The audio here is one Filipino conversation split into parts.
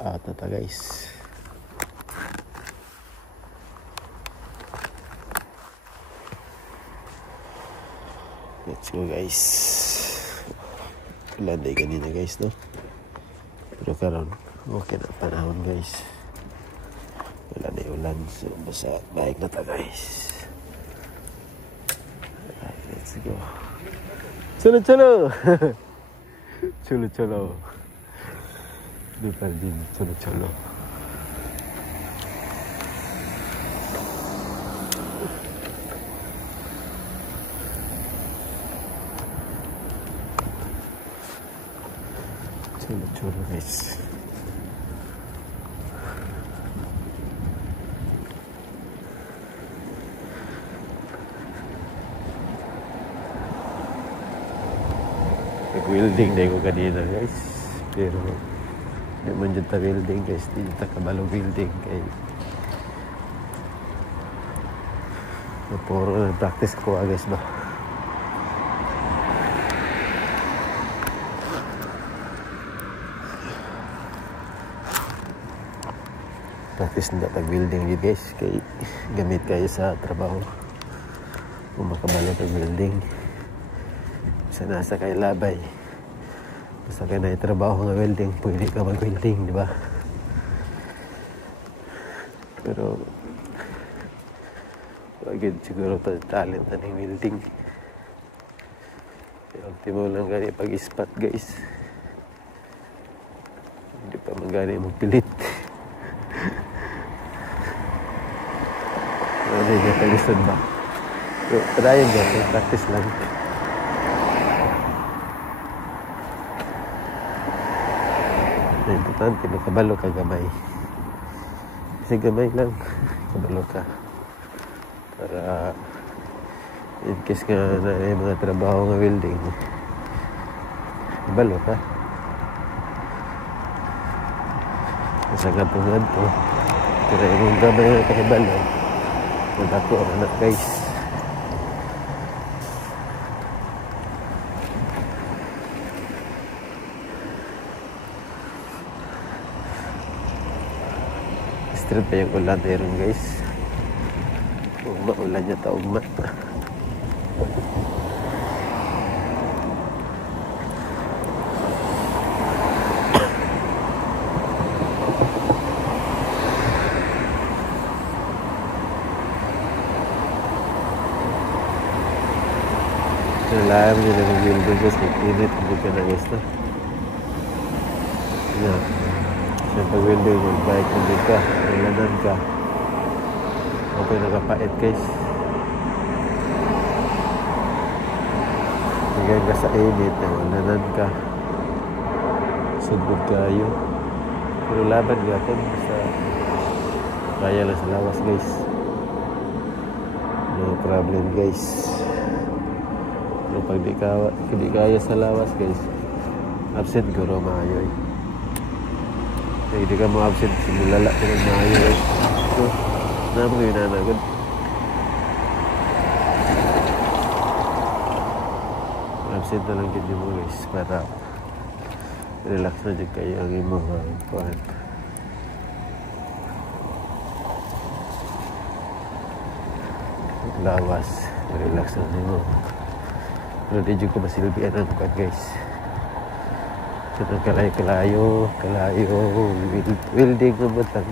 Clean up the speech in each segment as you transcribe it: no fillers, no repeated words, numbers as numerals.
Out na ta guys. Let's go guys. Ulan day ganina guys no. Pero karon okay na panahon guys. Wala na ulan. So basta baik na ta guys. Alright, let's go. Cholo cholo. Cholo cholo. Doon din cholo cholo. Cholo guys. Nag-welding na ko kanina guys. Pero di man dyan ta welding guys. Di dyan ta kabalo welding kay puro na practice ko guys ba. Practice na tag-welding yun guys kay gamit kayo sa trabaho kung makabalo tag-welding sa nasa kay labay basta kayo na trabaho ng welding pwede ka mag-welding diba pero wagid siguro talent na ng welding ultimo lang gani pag-ispat guys hindi pa magani magpilit. Ano yung pag-isod ba? So, padayon dyan. Practice lang. Na importante, makabalo ka gamay. Kasi gamay lang. Kabalo ka. Para in case nga na yung mga trabaho ng welding, kabalo ka. Masagad-agad-o. Pero yung gamay na kakibalo, ako ang anak guys. Straight pa yung ulan meron guys. Ugma ulan niya ta ugma. Alam niyo na ng building guys, nag-init hindi ka na guys na yan siya pag-building mag-bike hindi ka nalanan ka okay nakapait guys hanggang ka sa init nalanan ka sugod kayo pero laban gapon sa kaya lang sa lawas guys no problem guys. Pero pag di kaya sa lawas guys, absent guro maayo eh. Hindi ka mo absent, simulala ka ng maayo eh. So, naman kayo nanagod. Absent na lang ganyan mo guys, para relax na dyan kayo ang imong kuhan. Lawas, relax na nyo. Pero di ko masilbihan ang kuhan guys. Ito kalayo, welding naman lang.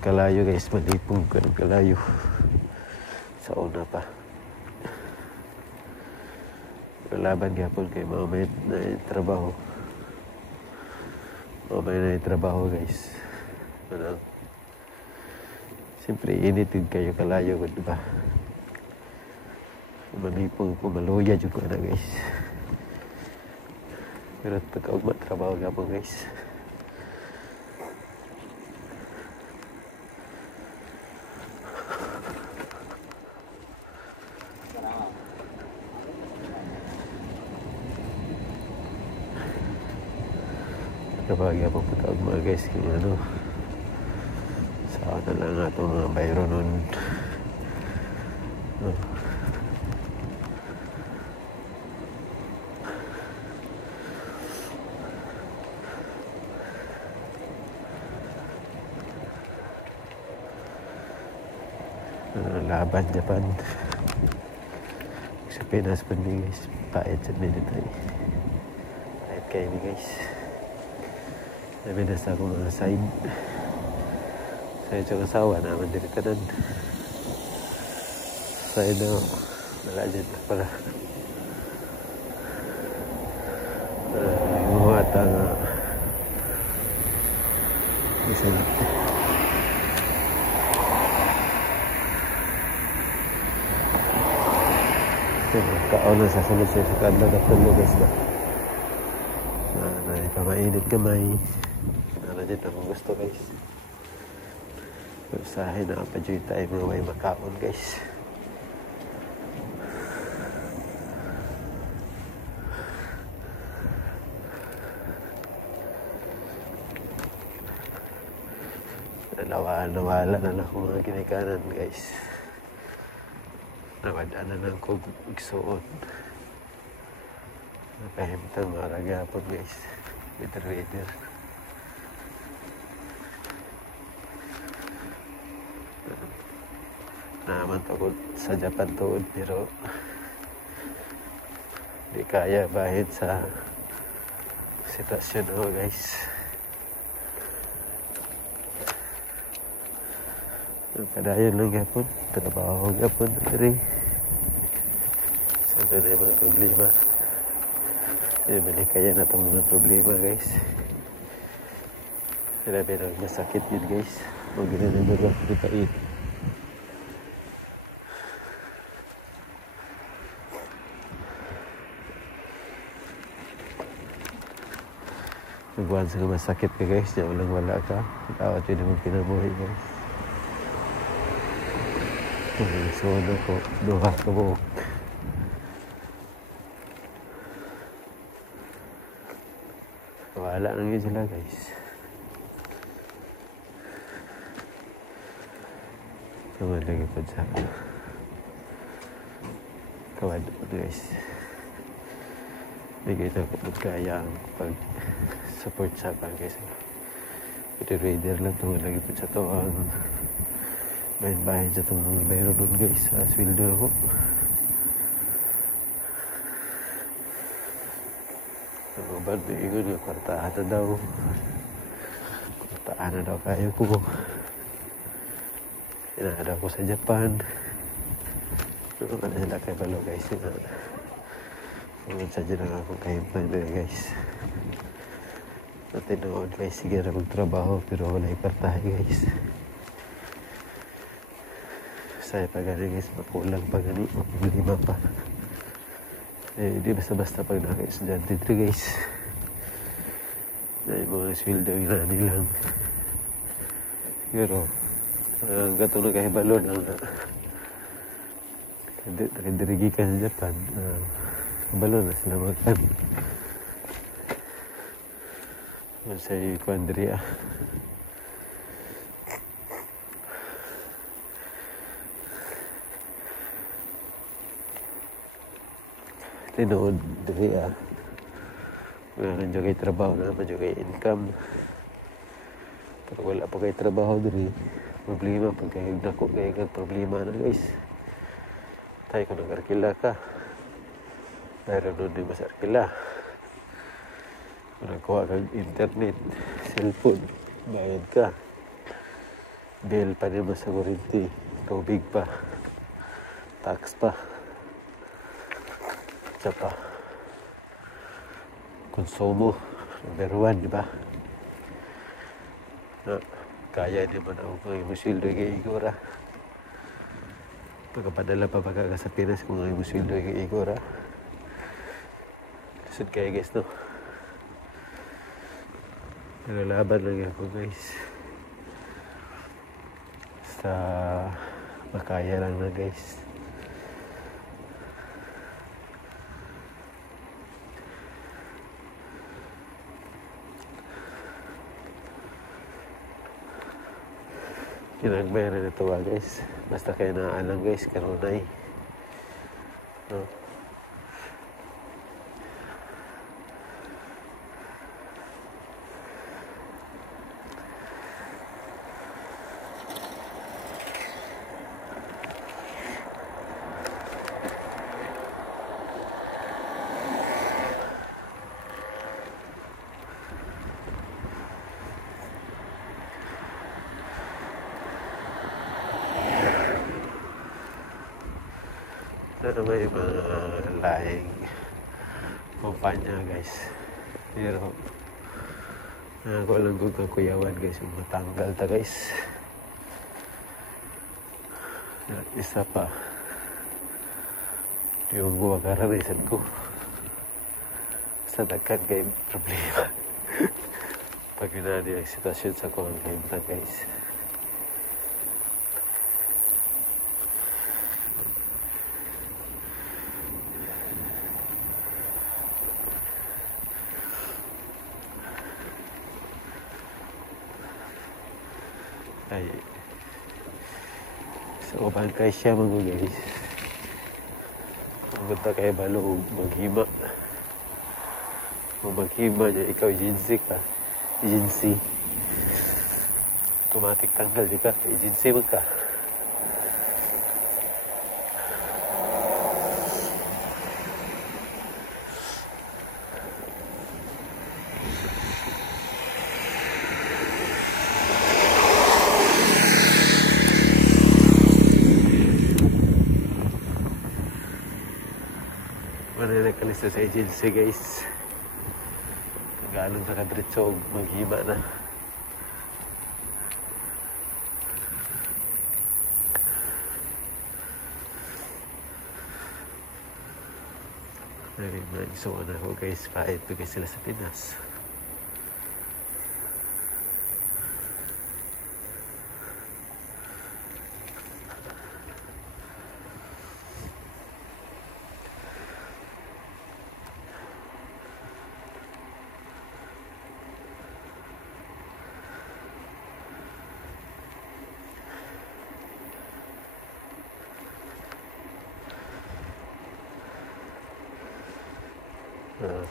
Kalayo guys, malipong ka ng kalayo. Sa una pa. Laban gapon kay mamay na trabaho. Mamay na trabaho guys. Ano? Siyempre, initid kayo kalayo, diba? Malipong pumaluya dyan ko na guys. Pero pagkaugma trabaho gapon guys. Kapag po patawag mga guys kung ano saan na lang itong mga bayro nun laban Japan sa Pinas pun ni guys, pahit sa military, pahit kayo ni guys. Sabi na sa akong mga side sa kasawa naman diri tanan side na wala dyan para yung ata nga isa na kaon na sasunod siya sa kadlaw na tulog guys ba na ipamainit gamay na dyan ang gusto guys. Usahin na pa dyan tayo mga way makaon guys. Nawala na lang mga ginikanan guys. Nawala na lang kong igsuon. Nakahimtang maraga po guys. Bitter. Naman takot sa Japan tuod pero di kaya bahid sa sitwasyon ho guys. Kadayon lang gapon, trabaho gapon diri. Sabi na mga problema. Balik kaya na itong mga problema guys. Grabe na masakit yun guys. Huwag ginanagod lang di pait. Nagwan sa masakit ka guys, niya walang wala ka. Tawad yun naman pinabuhay guys. So na ko, duha ka mo. Wala lang yun sila guys. Naman lagi po sa kawad guys. Bigay na ko magkaya ang pag-support sa akin guys. Ito raider lang ito. Lagi po sa ito ang bahin-bahin sa itong mga bayro doon guys. Sa sweldo ako. Ang bad may ingon nga kwartahan na daw. Kwartahan na daw kayo ko. Inaada ko sa Japan. Ano ka na sila kayo balo guys. Sa dyan lang akong kahimpan na guys. Natin noon guys. Sige na magtrabaho pero wala ipartahe guys. Saya pa gani guys. Makulang pa gani. Makulima pa. Di basta-basta pag naka-estudyante dito guys. Dahil mga sweldo yung nani lang. Pero ang katulog kahibalo ng nakadirigi ka sa Japan. Kabalo na sila makan. Masay kuandria. Tinood diri wala nang jugay trabaho na majugay income. Pero wala pa kay trabaho diri. Problema pag kay nako kay problema na guys. Tay ko nag-arkila ka. Pero doon di mas arkila. Kung nagkuha kang internet, cellphone, bayad ka. Bill pa naman sa kuryente, tubig pa, tax pa. Isa pa. Konsumo, number 1, di ba? Na, kaya naman ako kung imusildo yung igora. Pagkapadala pa baka sa Pinas kung imusildo yung igora. Sud kayo guys, no? Nalalaban lang ako guys. Sa makaya lang na guys. Kinagbayaran na ito guys. Basta kayo naalang guys, karunay. No? na may mga laing kumpanya guys. Pero ko lang kung kakuyawan guys, matanggal ta guys. At isa pa yung buwag karanisan ko sa dagkan kay problema pag ginani ang sitwasyon sa kuwang kaimtang guys. Ay sa uban kay siya mga guys, pumunta kay balo maghima. Kung maghima niya, ikaw agency ka, agency automatic tanggal di ka, agency mo ka. Nakalista sa agency guys, nag-aalong sa kadritso maghima na. Ay, naisuan ako guys, pahit ko guys sila sa Pinas.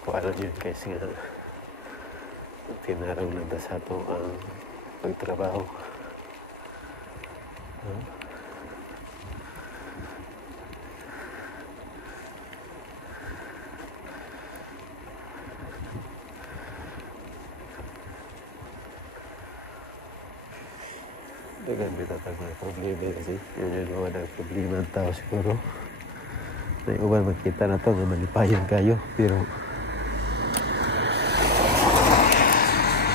Kung alam yun guys nga, tinaraw na ba sa ito ang pagtrabaho. Dagan bitatag na problema kasi yun yung mga nagproblema ng tao siguro. May uban makita na ito nga malipayan kayo, pero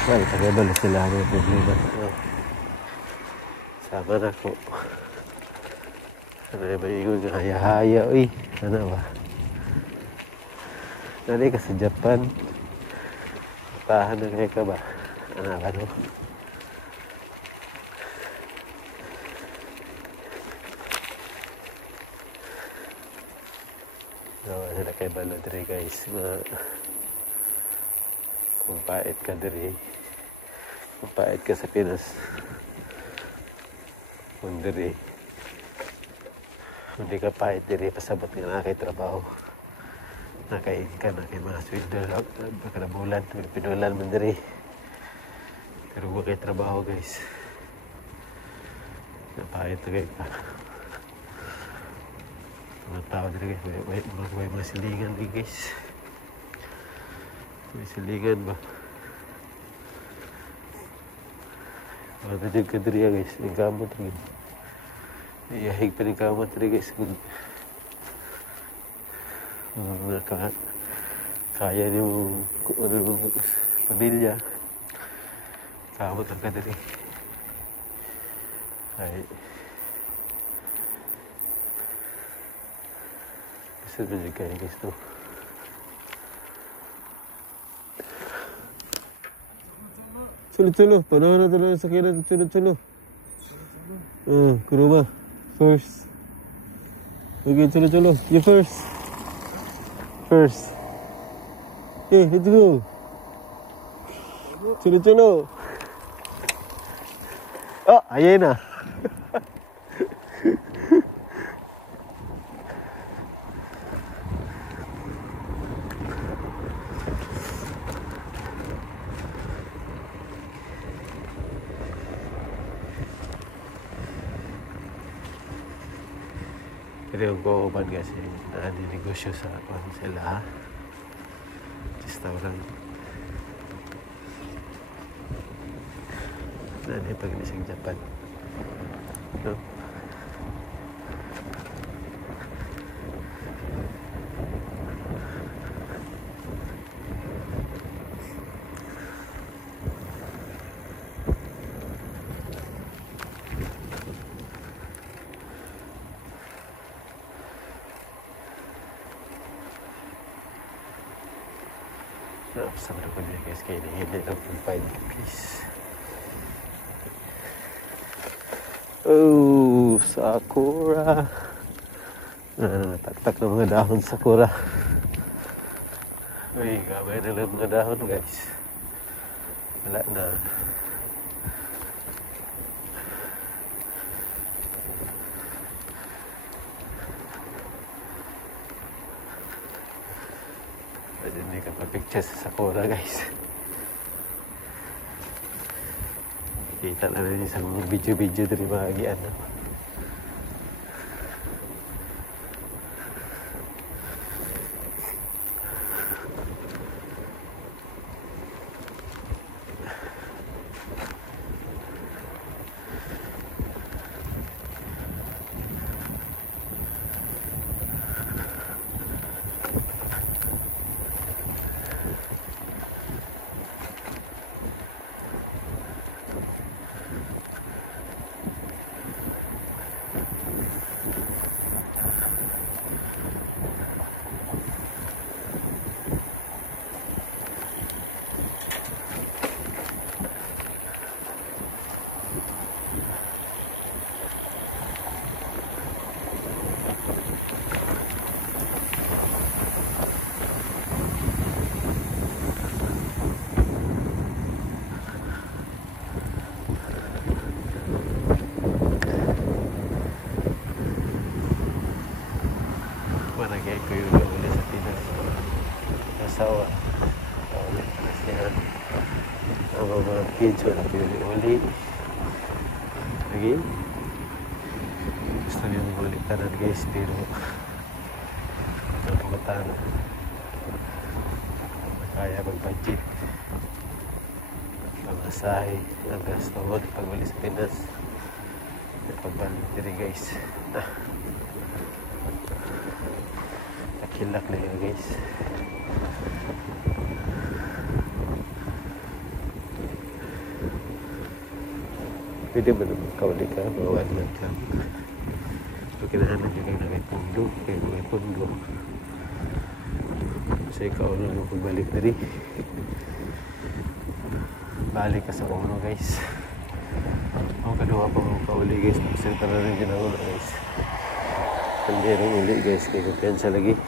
well, tagabalo sila may problema. Sama na ko. Ano na ba yung haya-haya, uy, ano ba? Nari ka sa Japan, tahan na kayo ka ba? Ano ba, no? Sila kay balo diri guys, kung pait ka diri, kung pait ka sa Pinas, kung diri hindi ka pait diri, pasabot nga na kay trabaho, nakain ka na kay mga sweldo baka na bulan, pinulan man diri, pero huwag kay trabaho guys, napait na kayo ka. Mga tao dito guys, may mga silingan din guys. May silingan ba? Mga dito ka dito guys, may kamot rin. Iyahig pa rin kamot rin guys. Kaya niyo pamilya. Kamot lang ka dito. Ay. Sabi kayo guys to. Tulo-tulo. Tulo sa kiran. Tulo-tulo. Ke rumah. First. Okay, tulo-tulo. You first. First. Okay, let's go. Tulo-tulo. Oh, ayan na. Pero yung kauban kasi negosyo sa sila, restaurant. Ano yung pag-inisang Japan? No? sa mga niya guys kaya hindi lang ng 5 piece. Oh, sakura. Tak-tak ng mga dahon sakura. Uy, gamay na lang mga dahon guys. Wala na. Pwede hindi ka pa-picture sa sakura guys. Kita na rin isang video-video dari mga agian. Managay ko yung uli sa Pinas. Kasawa. Kaulit na siya. Ang mga kids wala ko yung uli. Lagi. Gusto niyo yung uli kanan guys. Pero ang matana. Kaya mag-budget. Pamasahe. Ang gasto mo pag uli sa Pinas. Pagbalik diri guys. Kilak na yun guys. Pwede ba naman kauli ka? Bawal lang ka. So kinahanan nyo kayo na may pundo. Kayo may pundo. So ikaw na nung pagbalik na rin. Balik ka sa uno guys. Ang kaduha pa mga kauli guys. Nagsalita na rin yun ako na guys. Kandirong uli guys. Kaya kumpiyansa lagi.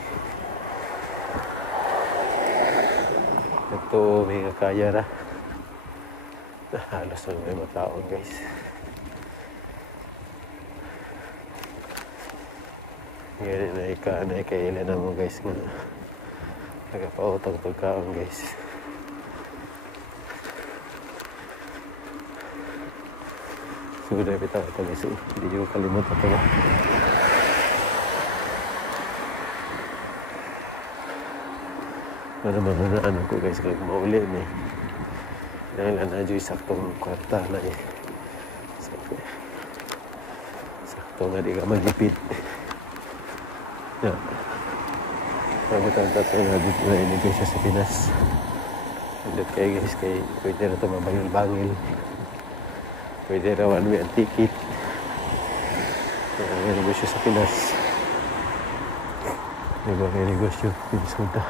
Ito may kaya ra. Halos na may mataon guys. Ngayon na ikailan na mo guys nga. Nagapautang pagkaon guys. Siguro na bitaw ito guys. Hindi nyo kalimutan ito. Ano ko guys kung mauli eh. Dahil anadyo saktong kwarta na eh. Sakto nga di ka magipit. Pagkatang tatong nga dito na inigay siya sa Pinas. Andot kayo guys kay pwede na ito mabangil-bangil. Pwede na one-way ang ticket. May negosyo sa Pinas. May negosyo. Piniskunta.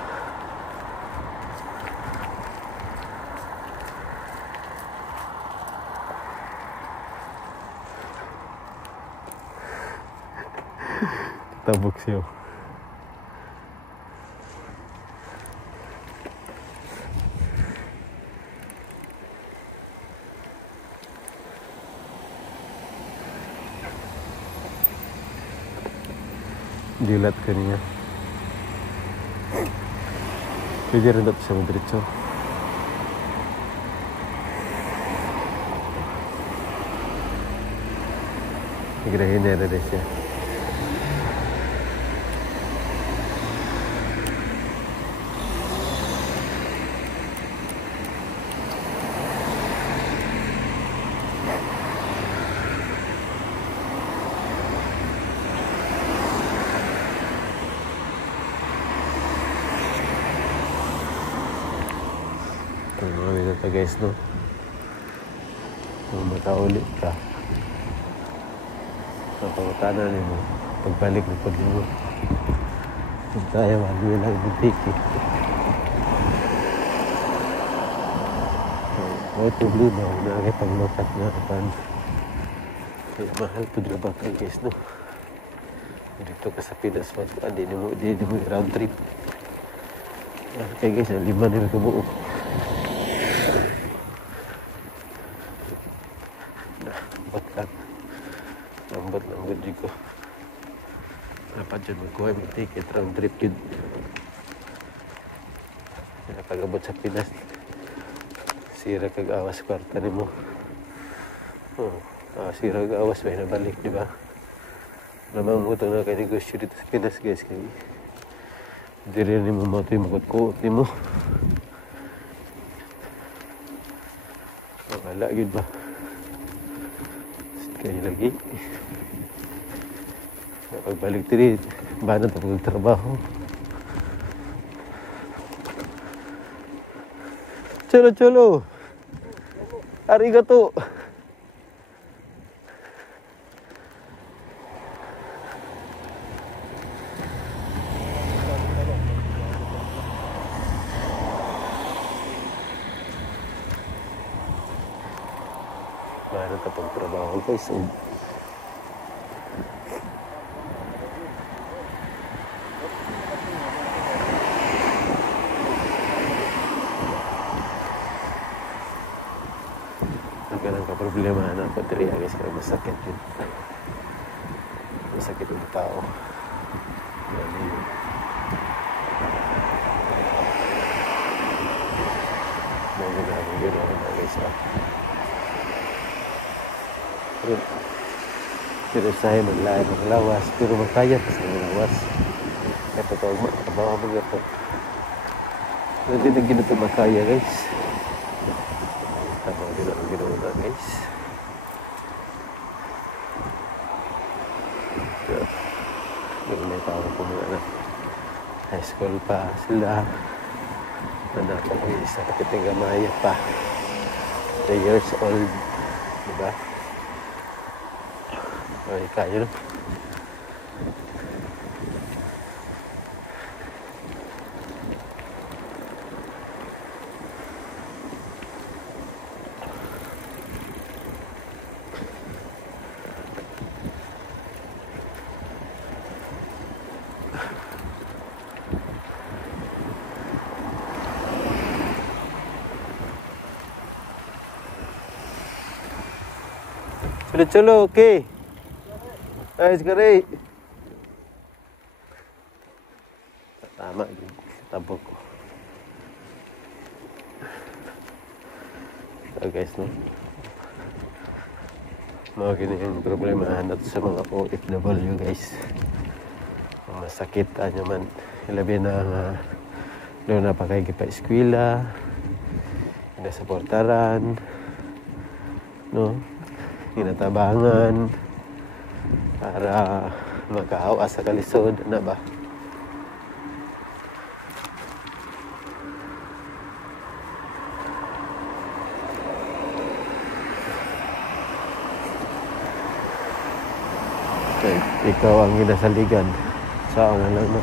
Tabok siya. Dilat ka niya. Pwede rin dapat siya madiretso. Igrahin niya na rin siya. Mga minuto guys, no? Kung makauli ka, napakatanan mo, pagbalik ng pag-iwo. Kung tayo, ano lang yung ticket. May problema ako na nakipaglokat na pan. Kaya mahal ito na ba kayo guys, no? Dito ka sa Pinas, di mo round trip. Kaya guys, 5 na kabuo. Lambat lang gud ko. Dapat dyan magkuha yung ticket round trip yun. Pag-abot sa Pinas, sira kag-awas kwarta ni mo. Sira kag-awas may nabalik, di ba? Namang mo ito na kayo negosyo dito sa Pinas guys. Kaya hindi rin ni mo mato yung makot-kuot ni mo. Wala yun ba? Kaya lagi. Pagbalik diri, ba na tapos trabaho. Cholo. Arigato. Ba na tapos trabaho guys. Problema na ako diri guys, kaya masakit yun. Masakit yung tao. Mga ginagawa gano'n na guys. Pero sa'yo maglawas, pero magkaya kasi maglawas. Kaya totoo trabaho mo ito. Hindi na ginito makaya guys. Tama ginawa na guys. May tao po mga anak. High school pa sila. Anak ko isa kapiting gamaya pa. 3 years old. Diba? Ay, kaya no? Cholo, okay. Ayos ka rin. Tama, tabok ko. So guys, no? Mga ganyan yung problema natin sa mga OFW guys. Masakit ano man. Ilabi na doon na pakay pa eskwela. Hindi sa portaran. No? Tinatabangan para makahawa sa kalisod na ba? Okay, ikaw ang ginasaligan sa na lang no?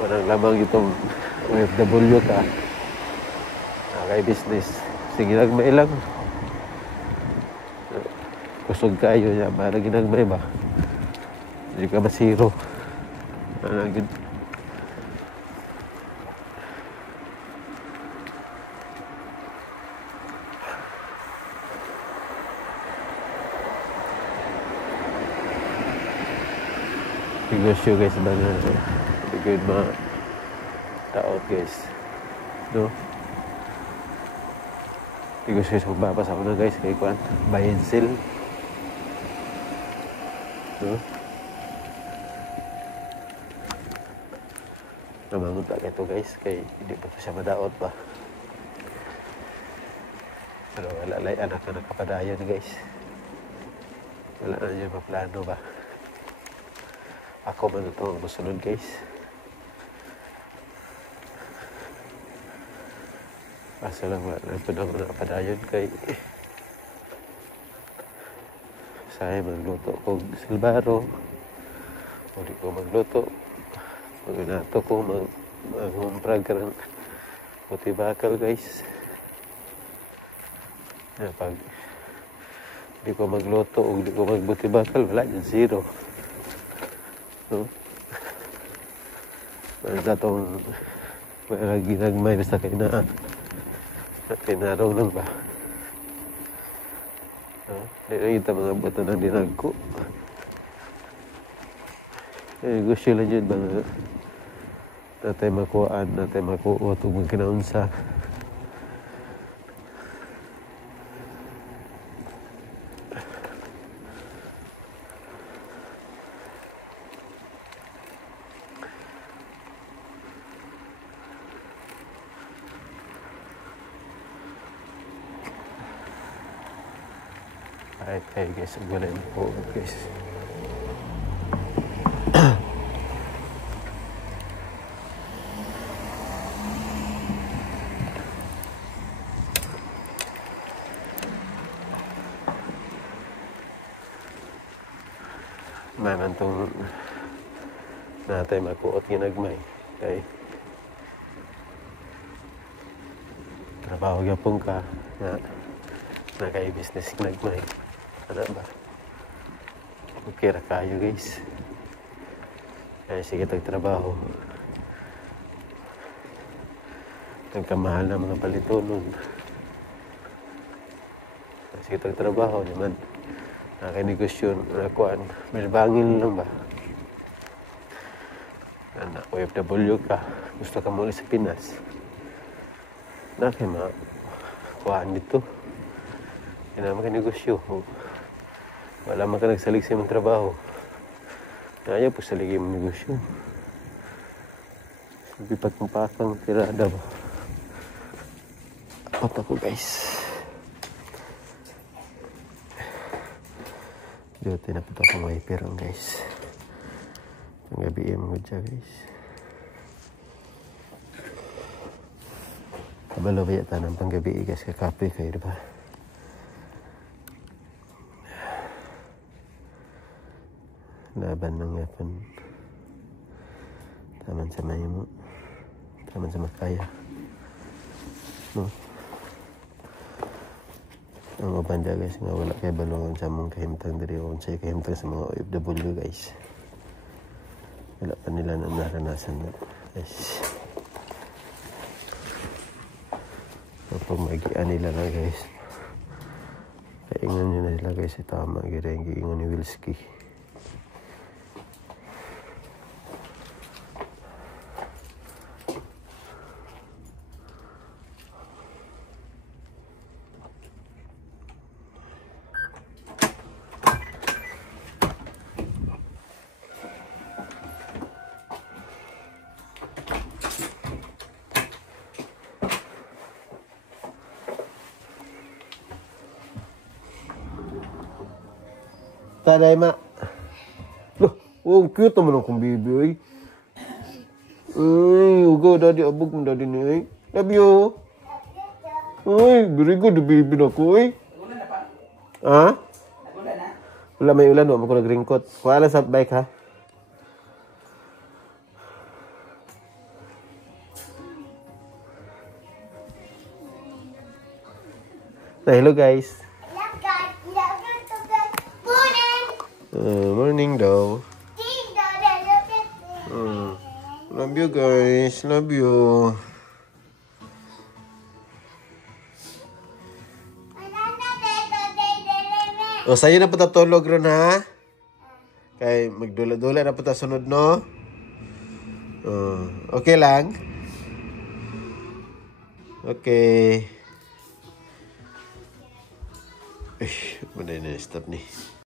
Walang lamang itong OFW ka kay business. Sige nagmay lang. Kusog kayo niya. Para ginagmay ba? Hindi ka masiro. Malagid. Negosyo guys ba na good mga taot guys. No? Negosyo sa magbabasa ko na guys kay Kwan. Buy and sell. No? Namangunta ka ito guys kay hindi pa siya madaot ba. Pero wala lang anak na nakapadayon guys. Wala na yun maplano ba. Ako man ito ang masunod guys. Kaso lang wala na ito na nakapadayon kay saya magluto ko silbaro. O di ko magluto. Magluto ko mag-humprag ka ng puti bakal guys. Pag di ko magluto o di ko magbuti bakal, wala dyan, zero. No? Sa itong ginagmay na sa kainaan. Kinaraw lang ba? Hindi na kita mga bato ng dinagko. Gusto lang yun ba natay makuhaan, natay makuha itong mga kinaunsa. Ay guys, ang wala yung po guys. Manan tong natay makuot ginagmay kay trabaho gyapon ka na kay business ginagmay. Ano ba? Okay ra kayo guys. Ay sige tagtrabaho. Nagkamahal na mga palitonon. Sige tagtrabaho naman. Nakinegosyo na kuan. May bangin lang ba? Anak, OFW ka. Gusto ka muli sa Pinas. Nakay kuan dito. Hindi naman kinegosyo. Wala man ka nagsalig sa imong trabaho. Ayaw po salig imong negosyo. Sabi pagkumpakang tirada ba? Apat ako guys. Dito na po ako wiper guys. Ang gabi mo dyan guys. Kabalo ba yata ng panggabi guys. Kakape kayo diba? Laban ng yapon. Taman sa mayo mo. Taman sa makaya. No? Ang uban dyan guys, nga wala kay balungan sa mong kahimtang diri o sa kahimtang sa mga OFW guys. Wala pa nila na naranasan na guys. So pag magian nila na guys, kaingan nyo na sila guys, tama gira yung giingon ni Wilski. Taday ma. Loh, oh cute naman akong baby ay. Ay, ugaw daddy abog mo daddy ni ay. Love you. Ay, very good baby na ko ay. Nagulan na pa? Ha? Nagulan na? Wala may ulan, wala ko nag-ringkot. Kuha lang sa bike ha. Hello guys. Morning daw. Love you guys. Love you. O, sa'yo na po tatulog ron ha? Kay magdula-dula na po sunod no? Okay lang? Okay. Ay, muna na stop ni.